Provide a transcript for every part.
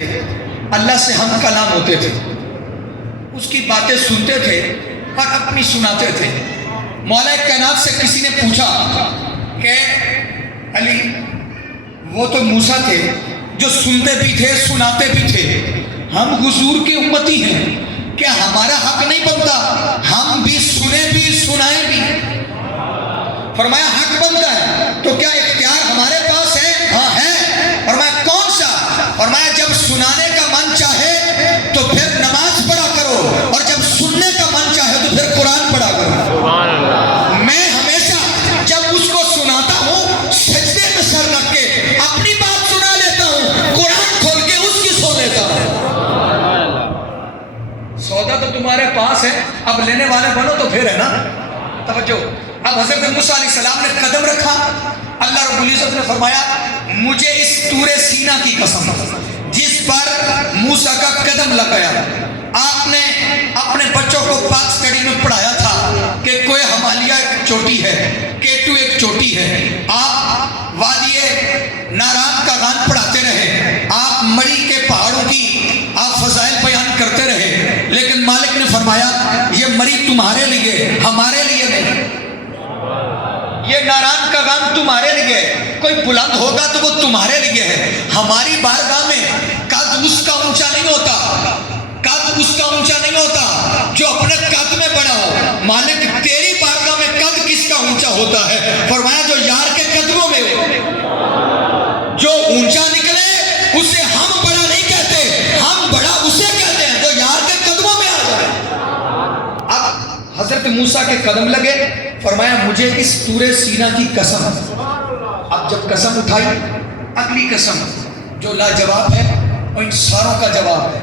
اللہ سے ہم کلام ہوتے تھے، اس کی باتیں سنتے تھے اور اپنی سناتے تھے۔ مولا کائنات سے کسی نے پوچھا کہ علی وہ تو موسیٰ تھے جو سنتے بھی تھے سناتے بھی تھے، ہم حضور کی امتی ہیں، کیا ہمارا حق نہیں بنتا ہم بھی سنیں بھی سنائیں بھی؟ فرمایا حق بنتا ہے، تو کیا اختیار ہمارے پاس ہے؟ ہاں ہے۔ فرمایا کون سا؟ فرمایا جب سنانے کا من چاہے تو پھر نماز پڑھا کرو، اور جب سننے کا من چاہے تو پھر قرآن پڑھا کرو۔ سبحان اللہ۔ میں ہمیشہ جب اس کو سناتا ہوں سجدے میں سر رکھ کے اپنی بات سنا لیتا ہوں، قرآن کھول کے اس کی سو لیتا ہوں۔ سودا تو تمہارے پاس ہے، اب لینے والے بنو تو پھر ہے نا۔ توجہ، اب حضرت موسیٰ علیہ السلام نے قدم رکھا، اللہ رب العزت نے فرمایا مجھے اس طور سینا کی قسم جس پر موسیٰ کا قدم لگایا۔ آپ نے اپنے بچوں کو پاک اسٹڈی میں پڑھایا تھا کہ کوئی ہمالیہ ایک چوٹی ہے، K2 ایک چوٹی ہے۔ آپ وادی ناران کا گان پڑھاتے رہے، آپ مری کے پہاڑوں کی آپ فضائل بیان کرتے رہے، لیکن مالک نے فرمایا یہ مری تمہارے لیے ہمارے لیے نہیں، یہ ناران کا گام تمہارے لیے، کوئی بلند ہوگا تو وہ تمہارے لیے ہے۔ ہماری بارگاہ میں قد اس کا اونچا نہیں ہوتا، قد اس کا اونچا نہیں ہوتا جو اپنے قد میں بڑا ہو۔ مالک تیری بارگاہ میں قد کس کا اونچا ہوتا ہے؟ فرمایا جو یار کے قدموں میں ہو، جو اونچا نکلے اسے ہم بڑا نہیں کہتے، ہم بڑا اسے کہتے ہیں جو یار کے قدموں میں آ جائے۔ اب حضرت موسیٰ کے قدم لگے، فرمایا مجھے اس طور سینا کی قسم۔ اب جب قسم اٹھائی، اگلی قسم جو لاجواب ہے وہ ان ساروں کا جواب ہے،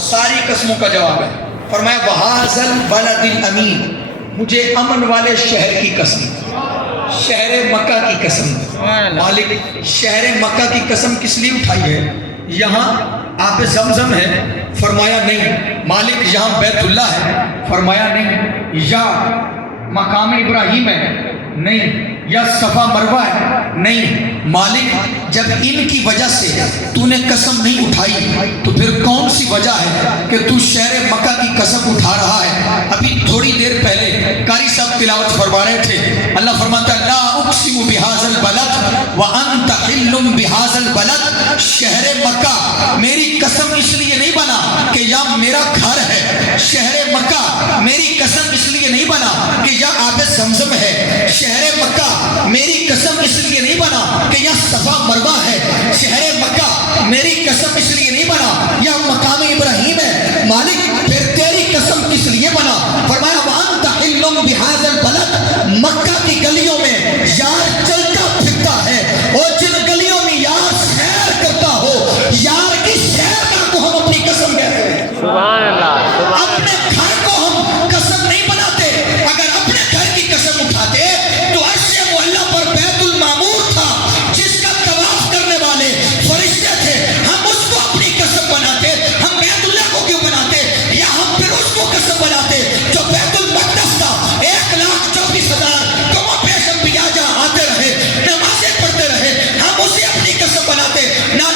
ساری قسموں کا جواب ہے۔ فرمایا وَهَٰذَا الْبَلَدِ الْأَمِينِ، مجھے امن والے شہر کی قسم، شہر مکہ کی قسم۔ مالک شہر مکہ کی قسم کس لیے اٹھائی ہے؟ یہاں آب زمزم ہے؟ فرمایا نہیں۔ مالک یہاں بیت اللہ ہے؟ فرمایا نہیں۔ یا مقام ابراہیم ہے؟ نہیں۔ یا صفا مروہ ہے؟ نہیں۔ مالک جب ان کی وجہ سے تو نے قسم نہیں اٹھائی تو پھر کون سی وجہ ہے کہ تو شہر مکہ کی قسم اٹھا رہا ہے؟ ابھی تھوڑی دیر پہلے قاری صاحب تلاوت فرما رہے تھے، اللہ فرماتا ہے لا اقسم بہذا البلد وانت حل بہذا البلد، شہر مکہ میری قسم اس لیے نہیں بنا کہ یہ میرا گھر ہے، شہر مکہ میری قسم اس لیے نہیں بنا کہ یہ آب زمزم ہے، شہر مکہ میری قسم اس لیے نہیں بنا کہ یہ صفا مروہ ہے، شہر مکہ میری قسم اس لیے نہیں بنا یہ مقام ابراہیم ہے۔ مالک پھر تیری قسم کس لیے بنا؟ فرمایا وانت حل بہذا البلد، مکہ کی گلیوں میں یار چلتا پھرتا ہے، اور جن گلیوں میں یار سیر کرتا ہو، یار کی سیر کا کو ہم اپنی قسم کہتے ہیں۔ سبحان اللہ۔ اپنے گھر کو ہم قسم نہیں بناتے، اگر اپنے گھر کی قسم اٹھاتے تو عرش معلیٰ پر بیت المعمور تھا جس کا طواف کرنے والے فرشتے تھے، ہم اس کو اپنی قسم بناتے، ہم بیت اللہ کو کیوں بناتے؟ یا ہم پھر اس کو قسم بناتے جو بیت المقدس تھا، 1,24,000 کم و بیش انبیاء جہاں آتے رہے، نمازیں پڑھتے رہے، ہم اسے اپنی قسم بناتے۔ نہ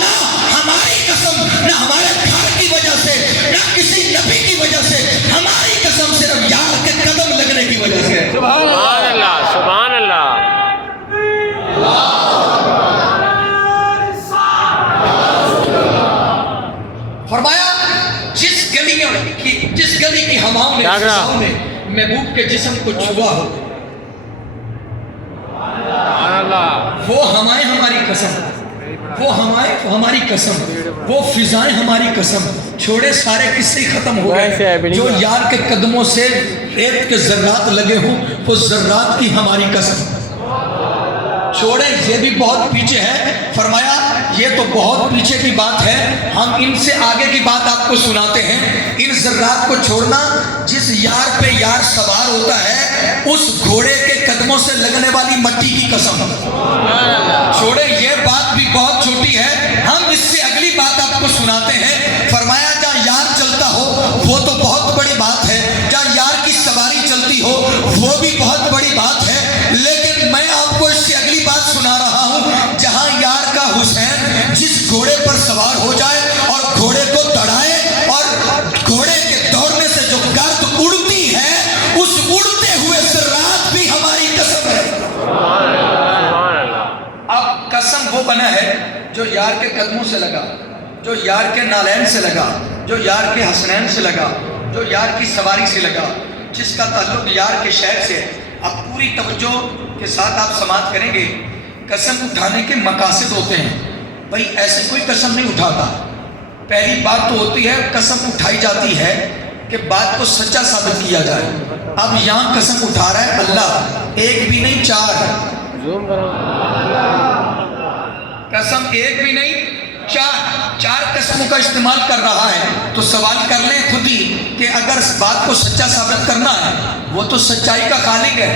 ہماری قسم نہ ہمارے گھر کی وجہ سے نہ کسی نبی کی وجہ سے، ہماری قسم صرف یار کے قدم لگنے کی وجہ سے۔ سبحان اللہ، سبحان اللہ۔ فرمایا جس گلی کی ہواؤں نے محبوب کے جسم کو چھوا ہو، وہ ہوائیں ہماری قسم، وہ ہوائیں ہماری قسم، وہ فضائیں ہماری قسم۔ چھوڑے سارے قصے ختم ہو گئے، جو یار کے قدموں سے ریت کے ذرات لگے ہوں وہ ذرات کی ہماری قسم۔ چھوڑے یہ بھی بہت پیچھے ہے، فرمایا یہ تو بہت پیچھے کی بات ہے، ہم ان سے آگے کی بات آپ کو سناتے ہیں۔ ان ذرات کو چھوڑنا، جس یار پہ یار سوار ہوتا ہے اس گھوڑے کے قدموں سے لگنے والی مٹی کی قسم۔ چھوڑے یہ بات بھی بہت چھوٹی ہے، ہم اس سے اگلی بات آپ کو سناتے ہیں۔ فرمایا جہاں یار چلتا ہو وہ تو بہت بڑی بات ہے، جہاں یار کی سواری چلتی ہو وہ بھی بہت بڑی بات ہے، لیکن میں آپ کو اس سے اگلی بات سنا رہا ہوں جہاں یار کا حسین جس گھوڑے پر سوار ہو جائے بنا ہے جو یار کے قدموں سے لگا، جو یار کے نالین سے لگا، جو یار کے حسنین سے لگا، جو یار کی سواری سے لگا، جس کا تعلق یار کے شہر سے ہے۔ اب پوری توجہ کے ساتھ آپ سماعت کریں گے۔ قسم اٹھانے کے مقاصد ہوتے ہیں، بھائی ایسے کوئی قسم نہیں اٹھاتا۔ پہلی بات تو ہوتی ہے قسم اٹھائی جاتی ہے کہ بات کو سچا ثابت کیا جائے۔ اب یہاں قسم اٹھا رہا ہے اللہ، ایک بھی نہیں 4، قسم ایک بھی نہیں 4 قسموں کا استعمال کر رہا ہے۔ تو سوال کر لیں خود ہی کہ اگر اس بات کو سچا ثابت کرنا ہے، وہ تو سچائی کا خالق ہے،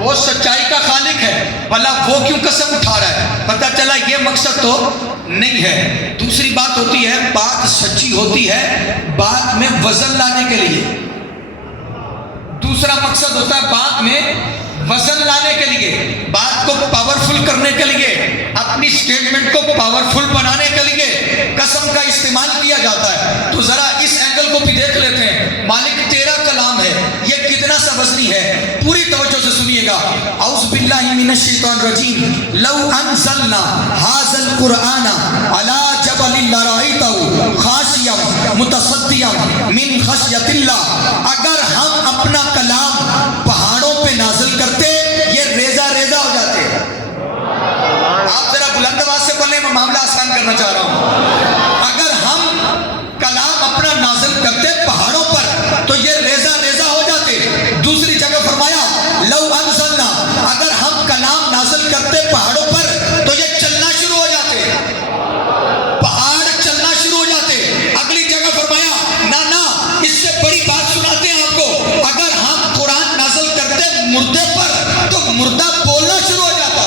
وہ سچائی کا خالق ہے، بھلا وہ کیوں قسم اٹھا رہا ہے؟ پتہ چلا یہ مقصد تو نہیں ہے۔ دوسری بات ہوتی ہے بات سچی ہوتی ہے بات میں وزن لانے کے لیے، دوسرا مقصد ہوتا ہے بات میں وزن لانے کے لیے، بات کو پاورفل کرنے کے لیے، اپنی سٹیٹمنٹ کو پاورفل بنانے کے لیے قسم کا استعمال کیا جاتا ہے۔ تو ذرا اس اینگل کو بھی دیکھ لیتے ہیں، مالک تیرا کلام ہے، یہ کتنا سا وزنی ہے؟ پوری توجہ سے سنیے گا۔ اعوذ باللہ من الشیطان الرجیم، لو انزلنا ھذا القرآن علی جبل لرأیتہ خاشعا متصدعا من خشیۃ اللہ، اگر ہم اپنا کلام پہاڑوں پہ نازل کرتے یہ ریزہ ریزہ ہو جاتے۔ آپ ذرا بلند آواز سے بولیں، میں معاملہ آسان کرنا چاہ رہا ہوں۔ اگر ہم کلام اپنا نازل کرتے پہاڑوں پر تو یہ ریزہ ریزہ ہو جاتے۔ دوسری جگہ فرمایا لو انزلنا، اگر ہم کلام نازل کرتے پہاڑوں پر تو یہ چلنا شروع ہو جاتے، پہاڑ چلنا شروع ہو جاتے۔ اگلی جگہ فرمایا نہ اس سے بڑی بات سناتے ہیں آپ کو، اگر ہم قرآن نازل کرتے مردے پر تو مردہ بولنا شروع ہو جاتا،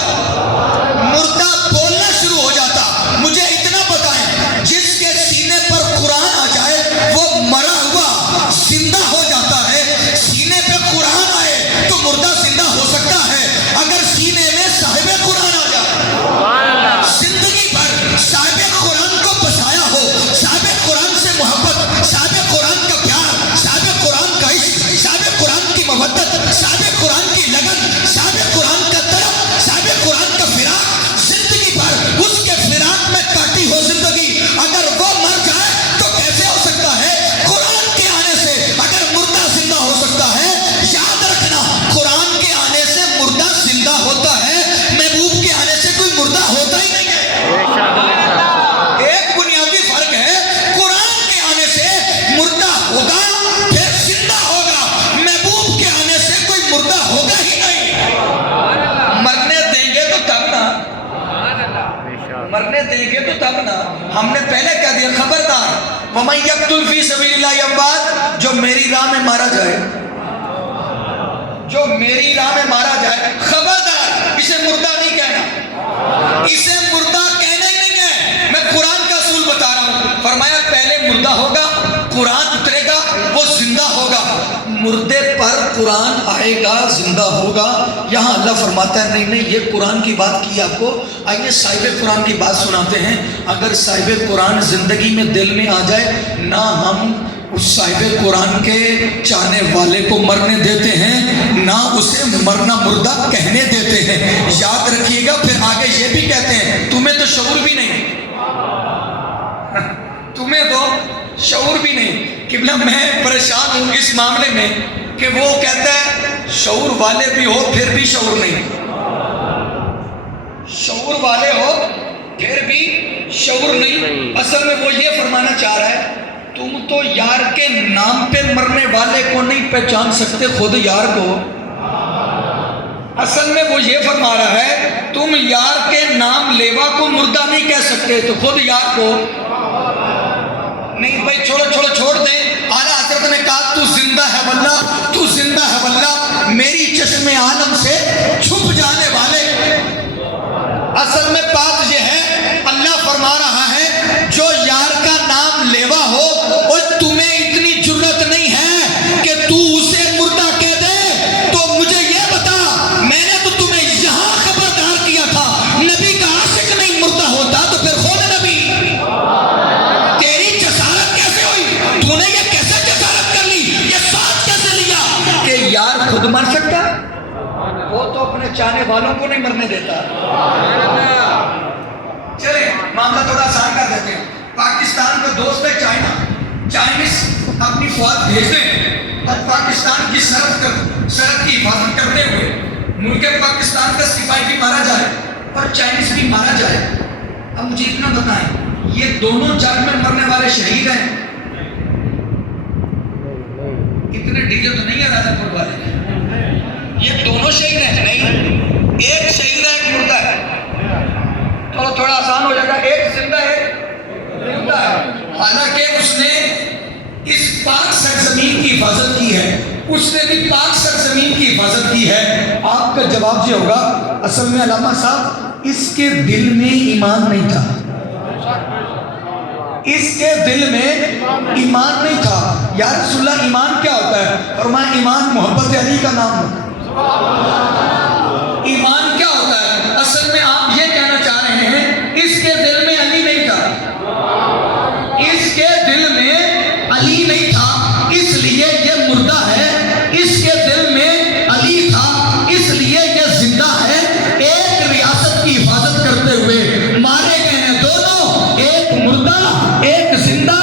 مردہ بولنا شروع ہو جاتا۔ مجھے اتنا بتائیں، جس کے سینے پر قرآن آ جائے وہ مرا ہوا زندہ ہو جاتا ہے، سینے پہ قرآن آئے تو مردہ زندہ ہو سکتا ہے۔ اگر سینے میں صاحب قرآن آ جائے، زندگی بھر صاحب قرآن کو بسایا ہو، صاحب قرآن سے محبت، صاحب قرآن کا پیار، صاحب قرآن کا عشق، صاحب قرآن کی محبت، صاحب قرآن کی لگن، صاحب قرآن کا طرف، صاحب قرآن کا فراق، زندگی بھر اس کے فراق میں کاٹی ہو زندگی، اگر وہ مر جائے تو کیسے ہو سکتا ہے؟ قرآن کے آنے سے اگر مردہ زندہ ہو سکتا ہے، یاد رکھنا قرآن کے آنے سے مردہ زندہ ہوتا ہے، محبوب کے آنے سے کوئی مردہ ہوتا ہی نہیں ہے۔ ایک بنیادی فرق ہے، قرآن کے آنے سے مردہ ہوگا پھر زندہ ہوگا، محبوب کے آنے سے کوئی مردہ ہوگا ہی نہیں۔ مرنے دیں گے تو تب نا، مرنے دیں گے تو تب نا۔ ہم نے پہلے کہہ دیا خبردار، وَمَن يَقْتُلْ فِي سَبِيلِ اللَّهِ يَمْوَاتٌ، جو میری راہ میں مارا جائے، جو میری راہ میں مارا جائے، خبردار اسے مردہ نہیں کہنا، اسے مردہ کہنا ہی نہیں ہے۔ میں قرآن کا اصول بتا رہا ہوں، فرمایا پہلے مردہ ہوگا، قرآن اترے گا، وہ زندہ ہوگا، مردے پر قرآن آئے گا، زندہ ہوگا۔ یہاں اللہ فرماتا ہے نہیں یہ قرآن کی بات کی آپ کو، آئیے صاحب قرآن کی بات سناتے ہیں۔ اگر صاحب قرآن زندگی میں دل میں آ جائے، نہ ہم اس صاحب قرآن کے چاہنے والے کو مرنے دیتے ہیں، نہ اسے مرنا مردہ کہنے دیتے ہیں۔ یاد رکھیے گا، پھر آگے یہ بھی کہتے ہیں تمہیں تو شعور بھی نہیں، تمہیں تو شعور بھی نہیں۔ قبلہ میں پریشان ہوں اس معاملے میں کہ وہ کہتا ہے شعور والے بھی ہو پھر بھی شعور نہیں، شعور والے ہو پھر بھی شعور نہیں۔ اصل میں وہ یہ فرمانا چاہ رہا ہے تم تو یار کے نام پہ مرنے والے کو نہیں پہچان سکتے، خود یار کو۔ اصل میں وہ یہ فرما رہا ہے تم یار کے نام لیوا کو مردہ نہیں کہہ سکتے تو خود یار کو نہیں۔ بھائی چھوڑ دیں۔ اعلیٰ حضرت نے کہا تو زندہ ہے واللہ، تو زندہ ہے واللہ، میری چشم عالم سے چھپ جانے والے۔ اصل میں بات یہ ہے، اللہ فرما رہا ہے جو یار کا نام لیوا ہو، اور تمہیں اتنی جرت نہیں ہے کہ تو اسے مردہ کہہ دے، تو مجھے یہ بتا، میں نے تو تمہیں یہاں خبردار کیا تھا نبی کا عاشق نہیں مردہ ہوتا، تو پھر خود نبی تیری جسارت کیسے ہوئی؟ تو نے یہ کیسے جسارت کر لی، یہ ساتھ کیسے لیا کہ یار خود مر سکتا ہے؟ وہ تو اپنے چاہنے والوں کو نہیں مرنے دیتا. چلے معاملہ تھوڑا آسان کر دیتے ہیں. پاکستان کا دوست ہے چائنا. چائنیز اپنی فوج بھیج دیں اور پاکستان کی سرحد کی حفاظت کرتے ہوئے ملک پاکستان کا سپاہی بھی مارا جائے اور چائنیز بھی مارا جائے. اب مجھے اتنا بتائیں, یہ دونوں جنگ میں مرنے والے شہید ہیں؟ اتنے ڈیلے تو نہیں ہے راجا پور والے. یہ دونوں شہید ہیں؟ نہیں, ایک شہید ہے ایک مردہ ہے. چلو تھوڑا آسان ہو جائے گا, ایک زندہ ہے ایک مردہ ہے. حالانکہ اس نے اس پاک سرزمین کی حفاظت کی ہے, اس نے بھی پاک سرزمین کی حفاظت کی ہے. آپ کا جواب یہ ہوگا اصل میں علامہ صاحب اس کے دل میں ایمان نہیں تھا. اس کے دل میں ایمان نہیں تھا. یا رسول اللہ ایمان کیا ہوتا ہے؟ فرمایا ایمان محبت علی کا نام ہے. ایمان کیا ہوتا ہے؟ اصل میں آپ یہ کہنا چاہ رہے ہیں اس کے دل میں علی نہیں تھا, اس کے دل میں علی نہیں تھا اس لیے یہ مردہ ہے. اس کے دل میں علی تھا اس لیے یہ زندہ ہے. ایک ریاست کی حفاظت کرتے ہوئے مارے گئے ہیں دونوں, ایک مردہ ایک زندہ.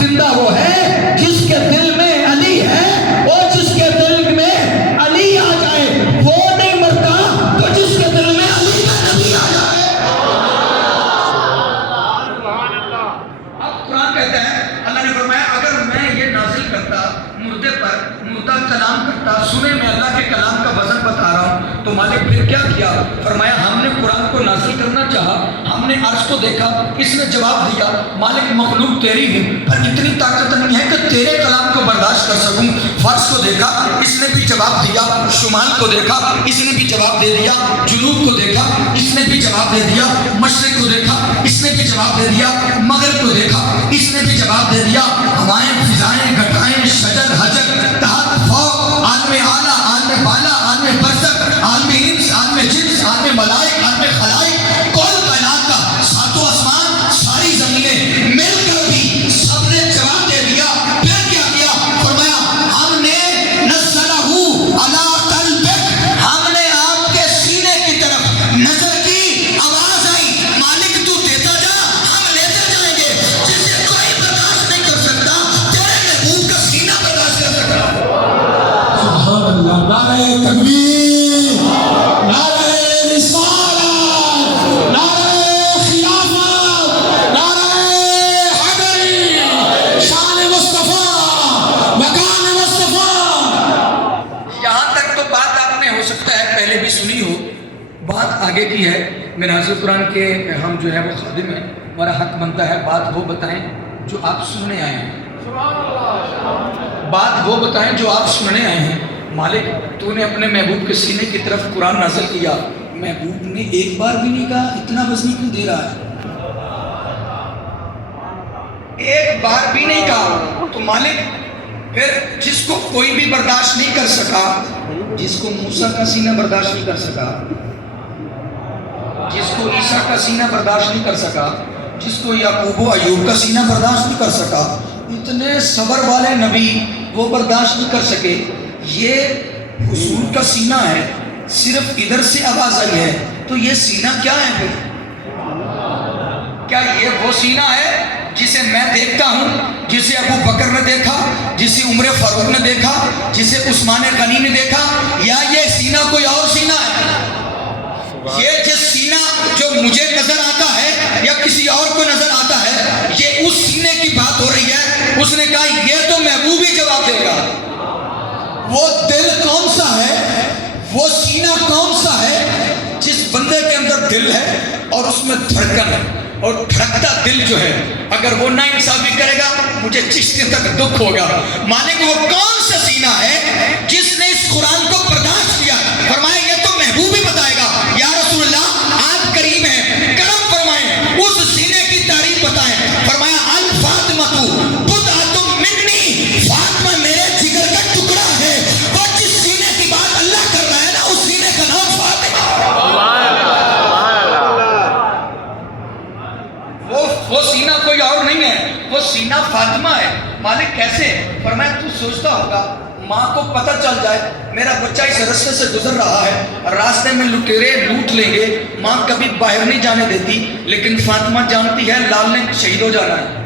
زندہ وہ ہے جس کے دل میں علی ہے, اور جس کے دل میں علی آ جائے وہ نہیں مرتا, تو جس کے دل میں علی کا نبی آ جائے. اب قرآن کہتا ہے, اللہ نے فرمایا اگر میں یہ نازل کرتا مردے پر, مردہ کلام کرتا, سنے میں اللہ کے کلام کا وزن بتا رہا ہوں, تو مالک پھر کیا کیا؟ فرمایا ہم نے قرآن کو نازل کرنا چاہا, ہم نے عرش کو دیکھا, اس نے جواب دیا مالک مخلوق تیری ہے پر اتنی طاقت نہیں ہے کہ تیرے کلام کو برداشت کر سکوں. فرش کو دیکھا, اس نے بھی جواب دیا. شمال کو دیکھا, اس نے بھی جواب دے دیا. جنوب کو دیکھا, اس نے بھی جواب دے دیا. مشرق کو دیکھا, اس نے بھی جواب دے دیا. مغرب کو دیکھا, اس نے بھی جواب دے دیا. ہوائیں, فضائیں, گھٹائیں, شجر, حجر, تحت, فوق, عالم اعلیٰ, عالم بالا, عالم برزخ, عالم انس, عالم جنس, عالم ملائک, عالم خلائق, کل کائنات کا ساتوں آسمان, ساری زمینیں مل کر بھی سب نے جواب دے دیا. پھر کیا کیا؟ فرمایا ہم نے نزلہ علی قلبک, ہم نے آپ کے سینے کی طرف نظر کی, آواز آئی مالک تو دیتا جا, ہم لیتے جائیں گے. جسے کوئی برداشت نہیں کر سکتا تیرے محبوب کا سینہ برداشت کر سکتا. سبحان اللہ. نعرہ تکبیر, نعرہ رسالت, نعرہ خلافت, نعرہ حیدری, شان مصطفیٰ, مکان مصطفیٰ. یہاں تک تو بات آپ نے ہو سکتا ہے پہلے بھی سنی ہو, بات آگے کی ہے. میرے حضرت قرآن کے ہم جو ہے وہ خادم ہیں, ہمارا حق بنتا ہے بات وہ بتائیں جو آپ سننے آئے ہیں. بات وہ بتائیں جو آپ سننے آئے ہیں. مالک تو نے اپنے محبوب کے سینے کی طرف قرآن نازل کیا, محبوب نے ایک بار بھی نہیں کہا اتنا وزنی کیوں دے رہا ہے؟ ایک بار بھی نہیں کہا. تو مالک پھر جس کو کوئی بھی برداشت نہیں کر سکا, جس کو موسیٰ کا سینہ برداشت نہیں کر سکا, جس کو عیسیٰ کا سینہ برداشت نہیں کر سکا, جس کو یعقوب و ایوب کا سینہ برداشت نہیں کر سکا, اتنے صبر والے نبی وہ برداشت نہیں کر سکے. یہ حضور کا سینہ ہے, صرف ادھر سے آواز آئی ہے, تو یہ سینہ کیا ہے پھر؟ کیا یہ وہ سینہ ہے جسے میں دیکھتا ہوں, جسے ابو بکر نے دیکھا, جسے عمر فاروق نے دیکھا, جسے عثمان غنی نے دیکھا, یا یہ سینہ کوئی اور سینہ ہے؟ یہ جس سینہ جو مجھے نظر آتا ہے یا کسی اور کو نظر آتا ہے, یہ اس سینے کی بات ہو رہی ہے. اس نے کہا یہ تو محبوب ہی جواب دے گا. وہ دل کون سا ہے, وہ سینہ کون سا ہے جس بندے کے اندر دل ہے اور اس میں دھڑکن ہے, اور دھڑکتا دل جو ہے اگر وہ نا انصافی کرے گا مجھے چشتی تک دکھ ہوگا. مالک وہ کون سا سینہ ہے جس نے اس قرآن کو برداشت کیا؟ فرمایا یہ تو محبوب ہی بتائے گا. یا رسول اللہ آپ کریم ہیں, کرم فرمائیں, اس سینے کی تعریف بتائیں. فرمایا الفاطمہ بدعۃ منی, فاطمہ میرے جگر کا ٹکڑا ہے. وہ جس سینے کی بات اللہ کر رہا ہے نا, اس سینے کا نام فاطمہ. وہ سینہ کوئی اور نہیں ہے, وہ سینہ فاطمہ ہے. مالک کیسے؟ فرمایا تو سوچتا ہوگا ماں کو پتہ چل جائے میرا بچہ اس راستے سے گزر رہا ہے، راستے میں لٹیرے لوٹ لیں گے، ماں کبھی باہر نہیں جانے دیتی، لیکن فاطمہ جانتی ہے لال نے شہید ہو جانا ہے۔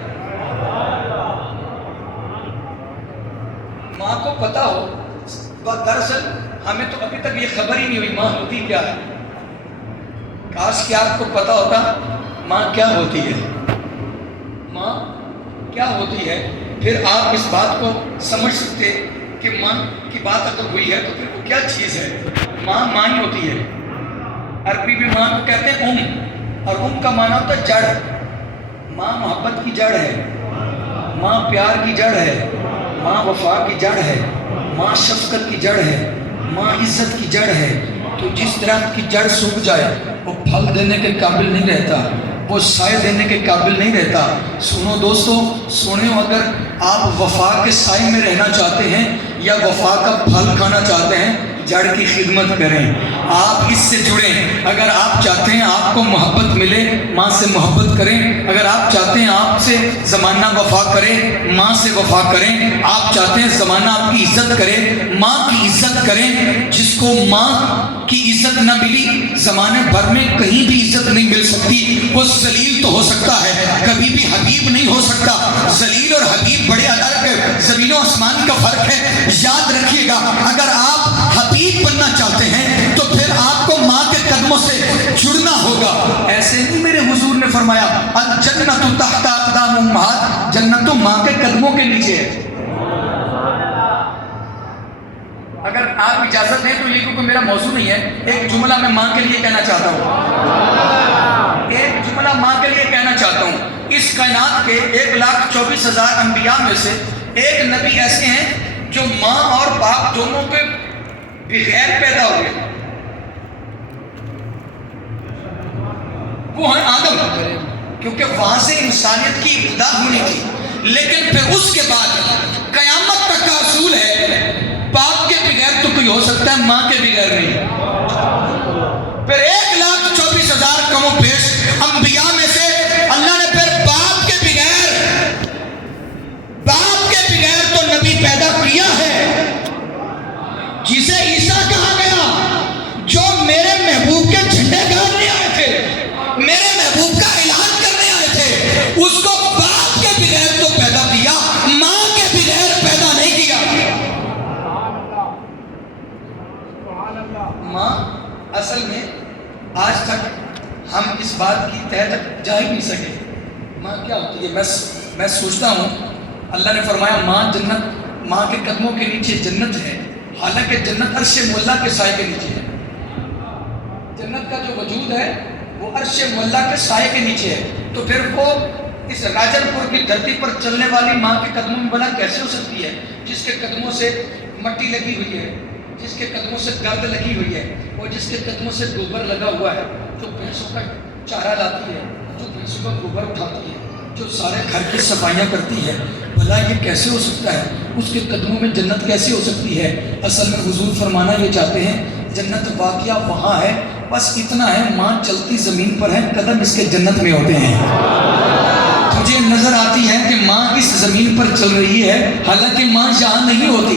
ماں کو پتہ ہو، دراصل ہمیں تو ابھی تک یہ خبر ہی نہیں ہوئی ماں ہوتی کیا ہے۔ کاش کہ آپ کو پتہ ہوتا ماں کیا ہوتی ہے، ماں کیا ہوتی ہے، پھر آپ اس بات کو سمجھ سکتے کہ ماں کی بات اگر ہوئی ہے تو پھر وہ کیا چیز ہے۔ ماں ماں ہی ہوتی ہے۔ عربی میں ماں کو کہتے ہیں اور کا معنی ہوتا ہے جڑ۔ ماں محبت کی جڑ ہے، ماں پیار کی جڑ ہے، ماں وفا کی جڑ ہے، ماں شفقت کی جڑ ہے، ماں عزت کی جڑ ہے۔ تو جس درخت کی جڑ سوکھ جائے وہ پھل دینے کے قابل نہیں رہتا، وہ سائے دینے کے قابل نہیں رہتا۔ سنو دوستو، سنو، اگر آپ وفا کے سائے میں رہنا چاہتے ہیں یا وفا کا پھل کھانا چاہتے ہیں، جڑ کی خدمت کریں، آپ اس سے جڑیں۔ اگر آپ چاہتے ہیں آپ کو محبت ملے، ماں سے محبت کریں۔ اگر آپ چاہتے ہیں آپ سے زمانہ وفا کرے، ماں سے وفا کریں۔ آپ چاہتے ہیں زمانہ آپ کی عزت کرے، ماں کی عزت کریں۔ جس کو ماں کی عزت نہ ملی، زمانے بھر میں کہیں بھی عزت نہیں مل سکتی۔ وہ ذلیل تو ہو سکتا ہے، کبھی بھی حبیب نہیں ہو سکتا۔ ذلیل اور حبیب بڑے الگ ہے، زمین و آسمان کا فرق ہے۔ یاد رکھیے گا، اگر آپ حبیب بننا چاہتے ہیں تو پھر آپ کو ماں کے قدموں سے جڑنا ہوگا۔ ایسے نہیں میرے حضور نے فرمایا الجنت تحت اقدام امہات، جنت تو ماں کے قدموں کے نیچے ہے۔ اگر آپ اجازت دیں تو یہ کیونکہ میرا موضوع نہیں ہے، ایک جملہ میں ماں کے لیے کہنا چاہتا ہوں، ایک جملہ ماں کے لیے کہنا چاہتا ہوں۔ اس کائنات کے 1,24,000 انبیاء میں سے ایک نبی ایسے ہیں جو ماں اور باپ دونوں کے بغیر پیدا ہوئے، وہ ہیں آدم، کیونکہ وہاں سے انسانیت کی ابتدا ہونی تھی۔ لیکن پھر اس کے بعد قیامت تک کا اصول ہے باپ کے بغیر تو کوئی ہو سکتا ہے، ماں کے بغیر نہیں۔ پھر 1,24,000 کم و بیش انبیاء میں سے اللہ نے پھر باپ کے بغیر تو نبی پیدا کیا ہے، جسے عیسیٰ کہا گیا، جو میرے محبوب کے جھنڈے گاڑنے آئے تھے، میرے محبوب کا اعلان کرنے آئے تھے۔ اس کو باپ کے بغیر تو پیدا کیا، ماں کے بغیر پیدا نہیں کیا۔ ماں اصل میں آج تک ہم اس بات کی تہہ تک جا ہی نہیں سکے ماں کیا ہوتی ہے۔ میں سوچتا ہوں، اللہ نے فرمایا ماں جنت، ماں کے قدموں کے نیچے جنت ہے، حالانکہ جنت عرش مولا کے سائے کے نیچے ہے۔ جنت کا جو وجود ہے وہ عرش مولا کے سائے کے نیچے ہے، تو پھر وہ اس راجن پور کی دھرتی پر چلنے والی ماں کے قدموں میں بنا کیسے ہو سکتی ہے، جس کے قدموں سے مٹی لگی ہوئی ہے، جس کے قدموں سے گرد لگی ہوئی ہے، اور جس کے قدموں سے گوبر لگا ہوا ہے، جو بھینسوں کا چارہ لاتی ہے، جو بھینسوں کا گوبر اٹھاتی ہے، جو سارے گھر کی صفائیاں کرتی ہے۔ بھلا یہ کیسے ہو سکتا ہے؟ اس کے قدموں میں جنت کیسے ہو سکتی ہے؟ اصل میں حضور فرمانا یہ چاہتے ہیں جنت واقعہ وہاں ہے، بس اتنا ہے ماں چلتی زمین پر ہے، قدم اس کے جنت میں ہوتے ہیں۔ تجھے نظر آتی ہے کہ ماں اس زمین پر چل رہی ہے، حالانکہ ماں یہاں نہیں ہوتی۔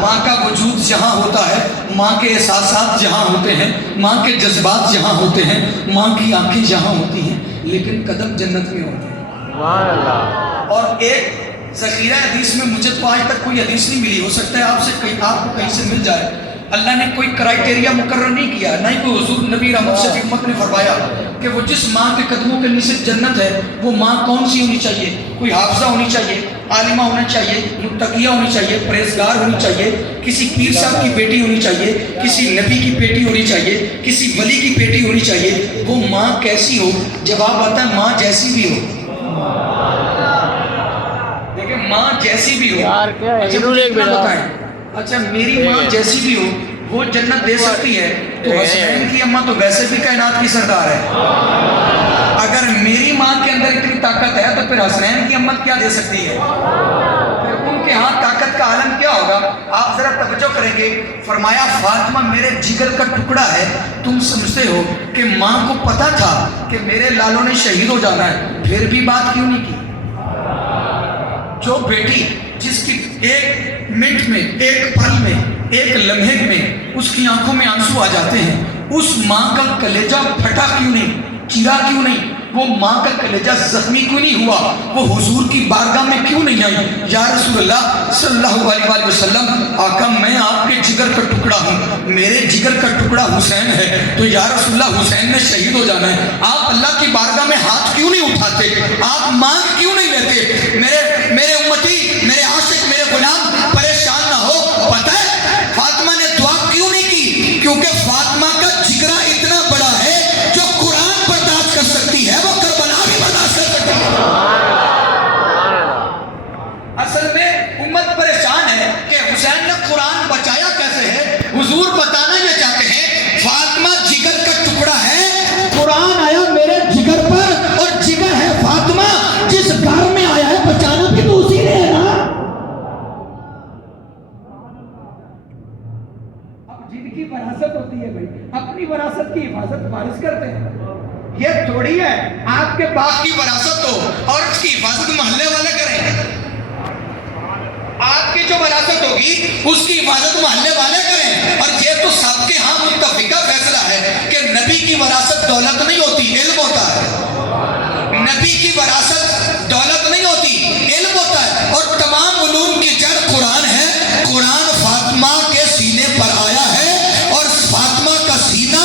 ماں کا وجود جہاں ہوتا ہے، ماں کے احساسات جہاں ہوتے ہیں، ماں کے جذبات جہاں ہوتے ہیں، ماں کی آنکھیں جہاں ہوتی ہیں، لیکن قدم جنت میں ہوتے ہیں۔ سبحان اللہ۔ اور ایک ذخیرہ حدیث میں مجھے تو آج تک کوئی حدیث نہیں ملی، ہو سکتا ہے آپ کو کہیں سے مل جائے۔ اللہ نے کوئی کرائٹیریا مقرر نہیں کیا، نہ ہی کوئی حضور نبی رحمت سے امت نے فرمایا کہ وہ جس ماں کے قدموں کے نیچے جنت ہے وہ ماں کون سی ہونی چاہیے۔ کوئی حافظہ ہونی چاہیے، عالمہ ہونا چاہیے، متقیہ ہونی چاہیے، پرہیزگار ہونی چاہیے، کسی پیر صاحب کی بیٹی ہونی چاہیے، کسی نبی کی بیٹی ہونی چاہیے، کسی ولی کی بیٹی ہونی چاہیے۔ وہ ماں کیسی ہو؟ جواب آتا ہے ماں جیسی بھی ہو۔ دیکھیں ماں جیسی بھی ہو، اچھا میری ماں جیسی بھی ہو وہ جنت دے سکتی ہے، تو حسنین کی اماں تو ویسے بھی کائنات کی سردار ہے۔ اگر میری ماں کے اندر اتنی طاقت ہے تو پھر حسنین کی امت کیا دے سکتی ہے؟ پھر ان کے ہاں طاقت کا عالم کیا ہوگا؟ آپ ذرا توجہ کریں گے، فرمایا فاطمہ میرے جگر کا ٹکڑا ہے۔ تم سمجھتے ہو کہ ماں کو پتا تھا کہ میرے لالوں نے شہید ہو جانا ہے، پھر بھی بات کیوں نہیں کی؟ جو بیٹی جس کی ایک منٹ میں، ایک پل میں، ایک لمحے میں اس کی آنکھوں میں آنسو آ جاتے ہیں، اس ماں کا کلیجہ پھٹا کیوں نہیں، چیرا کیوں نہیں؟ وہ ماں کا کلیجہ زخمی کیوں نہیں ہوا؟ وہ حضور کی بارگاہ میں کیوں نہیں آئی؟ یا رسول اللہ صلی اللہ علیہ وآلہ وسلم، آقا میں آپ کے جگر کا ٹکڑا ہوں، میرے جگر کا ٹکڑا حسین ہے، تو یا رسول اللہ حسین نے شہید ہو جانا ہے، آپ اللہ کی بارگاہ میں ہاتھ کیوں نہیں اٹھاتے؟ آپ مانگ کیوں نہیں لیتے؟ میرے امتی، میرے عاشق، میرے غلام پریشان نہ ہو۔ پتہ ہے فاطمہ نے دعا کیوں نہیں کی؟ کیونکہ فاطمہ کا جگرا اتنا بڑا ہے، جو قرآن برداشت کر سکتی ہے وہ کربلا بھی برداشت کر سکتی ہے۔ اصل میں امت پریشان ہے کہ حسین نے قرآن بچایا کیسے ہے۔ حضور بتانا یہ چاہتے ہیں فاطمہ جگر کا ٹکڑا ہے، قرآن آیا میرے جگر پر، اور جگر ہے فاطمہ، جس گھر میں آیا ہے بچانا بھی تو اسی نے ہے نا۔ اب جن کی وراثت ہوتی ہے بھائی، اپنی وراثت کی حفاظت وارث کرتے ہیں۔ یہ تھوڑی ہے آپ کے باپ کی وراثت ہو اور اس کی حفاظت محلے والے کریں۔ آپ کی جو وراثت ہوگی اس کی حفاظت محلے والے کریں۔ اور یہ تو سب کے ہاں متفقہ فیصلہ ہے کہ نبی کی وراثت دولت نہیں ہوتی، علم ہوتا ہے۔ نبی کی وراثت دولت نہیں ہوتی، علم ہوتا ہے۔ اور تمام علوم کی جڑ قرآن ہے۔ قرآن فاطمہ کے سینے پر آیا ہے، اور فاطمہ کا سینہ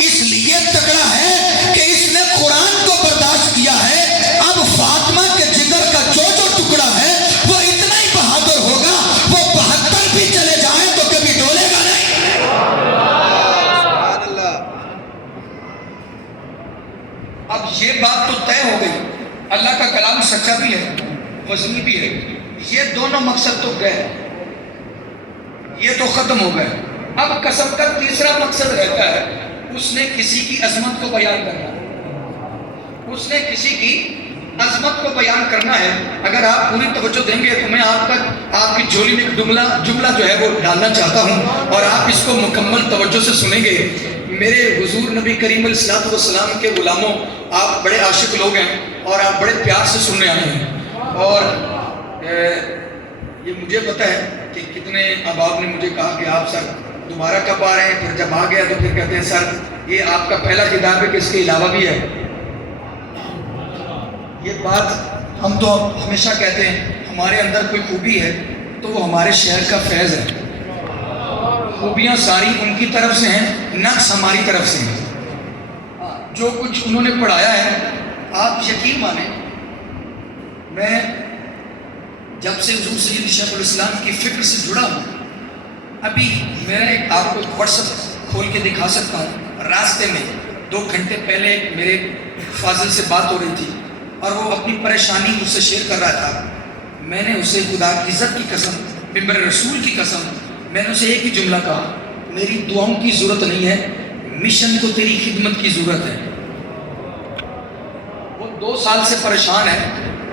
اس لیے تکڑا ہے کہ اس نے قرآن کو برداشت کیا ہے۔ اب فاطمہ کے جگر کا جو ٹکڑا ہے وہ اتنا ہی بہادر ہوگا، وہ 72 بھی چلے جائیں تو کبھی ڈولے گا نہیں۔ سبحان اللہ۔ اب یہ بات تو طے ہو گئی، اللہ کا کلام سچا بھی ہے، وزنی بھی ہے، یہ دونوں مقصد تو گئے، یہ تو ختم ہو گئے۔ اب قسم کا تیسرا مقصد رہتا ہے، اس نے کسی کی عظمت کو بیان کرنا، اس نے کسی کی عظمت کو بیان کرنا ہے۔ اگر آپ پوری توجہ دیں گے تو میں آپ کی جھولی میں ایک جملہ جو ہے وہ ڈالنا چاہتا ہوں، اور آپ اس کو مکمل توجہ سے سنیں گے۔ میرے حضور نبی کریم علیہ الصلوۃ والسلام کے غلاموں، آپ بڑے عاشق لوگ ہیں اور آپ بڑے پیار سے سننے آئے ہیں، اور یہ مجھے پتہ ہے کہ کتنے احباب نے مجھے کہا کہ آپ سر دوبارہ کب آ رہے ہیں، پھر جب آ گیا تو پھر کہتے ہیں سر یہ آپ کا پہلا خطاب ہے کہ اس کے علاوہ بھی ہے۔ یہ بات ہم تو ہمیشہ کہتے ہیں، ہمارے اندر کوئی خوبی ہے تو وہ ہمارے شہر کا فیض ہے۔ خوبیاں ساری ان کی طرف سے ہیں، نقص ہماری طرف سے ہیں۔ جو کچھ انہوں نے پڑھایا ہے، آپ یقین مانیں، میں جب سے حضور سید شیخ الاسلام کی فکر سے جڑا ہوں، ابھی میں آپ کو واٹس ایپ کھول کے دکھا سکتا ہوں، راستے میں 2 گھنٹے پہلے میرے فاضل سے بات ہو رہی تھی، اور وہ اپنی پریشانی مجھ سے شیئر کر رہا تھا۔ میں نے اسے خدا کی عزت کی قسم، ممبر رسول کی قسم، میں نے اسے ایک ہی جملہ کہا، میری دعاؤں کی ضرورت نہیں ہے، مشن کو تیری خدمت کی ضرورت ہے۔ وہ 2 سال سے پریشان ہے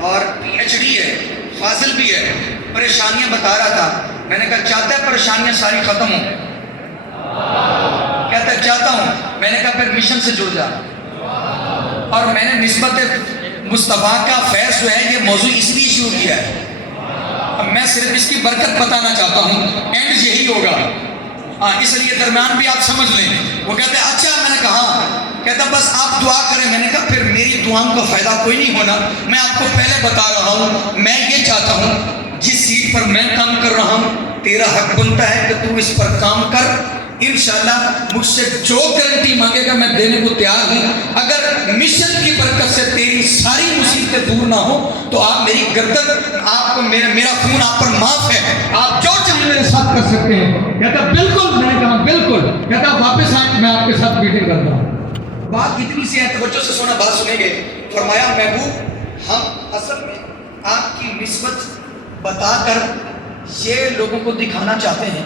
اور PhD ہے، فاضل بھی ہے، پریشانیاں بتا رہا تھا۔ میں نے کہا چاہتا ہے پریشانیاں ساری ختم ہوں؟ کہتا ہے چاہتا ہوں۔ میں نے کہا پھر مشن سے جڑ جا۔ اور میں نے نسبت مصطفیٰ کا فیض جو ہے یہ موضوع اس لیے شروع کیا ہے، اب میں صرف اس کی برکت بتانا چاہتا ہوں، اینڈ یہی ہوگا، اس لیے درمیان بھی آپ سمجھ لیں۔ وہ کہتے ہیں اچھا، میں نے کہا، کہتا بس آپ دعا کریں۔ میں نے کہا پھر میری دعاؤں کا فائدہ کوئی نہیں ہونا، میں آپ کو پہلے بتا رہا ہوں، میں یہ چاہتا ہوں جس سیٹ پر میں کام کر رہا ہوں تیرا حق بنتا ہے کہ تو اس پر کام کر، انشاءاللہ مجھ سے جو گارنٹی مانگے گا میں دینے کو تیار ہوں۔ اگر مشن کی برکت سے تیری ساری مصیبتیں دور نہ ہو تو آپ میری گردن، آپ کو میرا خون آپ پر معاف ہے، آپ جو چاہیں میرے ساتھ کر سکتے ہیں۔ کہتا بالکل۔ میں نے کہا بالکل۔ کہتا واپس آئیں، میں آپ کے ساتھ میٹنگ کرتا ہوں۔ بات اتنی سی ہے، توجہ سے سونا، بات سنیں گے۔ فرمایا محبوب، ہم اصل میں آپ کی نسبت بتا کر یہ لوگوں کو دکھانا چاہتے ہیں۔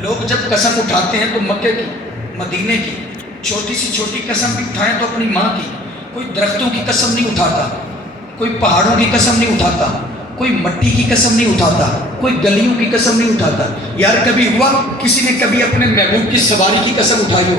لوگ جب قسم اٹھاتے ہیں تو مکے کی، مدینے کی، چھوٹی سی چھوٹی قسم بھی اٹھائیں تو اپنی ماں کی۔ کوئی درختوں کی قسم نہیں اٹھاتا، کوئی پہاڑوں کی قسم نہیں اٹھاتا، کوئی مٹی کی قسم نہیں اٹھاتا، کوئی گلیوں کی قسم نہیں اٹھاتا۔ یار کبھی ہوا کسی نے کبھی اپنے محبوب کی سواری کی قسم اٹھائی ہو؟